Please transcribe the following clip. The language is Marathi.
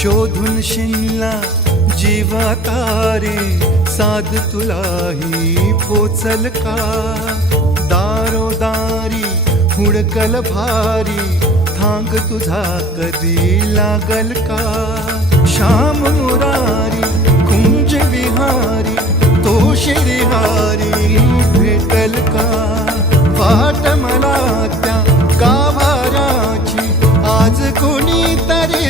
शोधून शिनला जीवा तारे, साध तुलाही पोचल का? दारोदारी हुडकल भारी, थांग तुझा कधी लागल का? श्याम मुरारी कुंज विहारी, तो शिरिहारी भेटल का? वाट मला त्या गाभाराची, आज कोणी तरी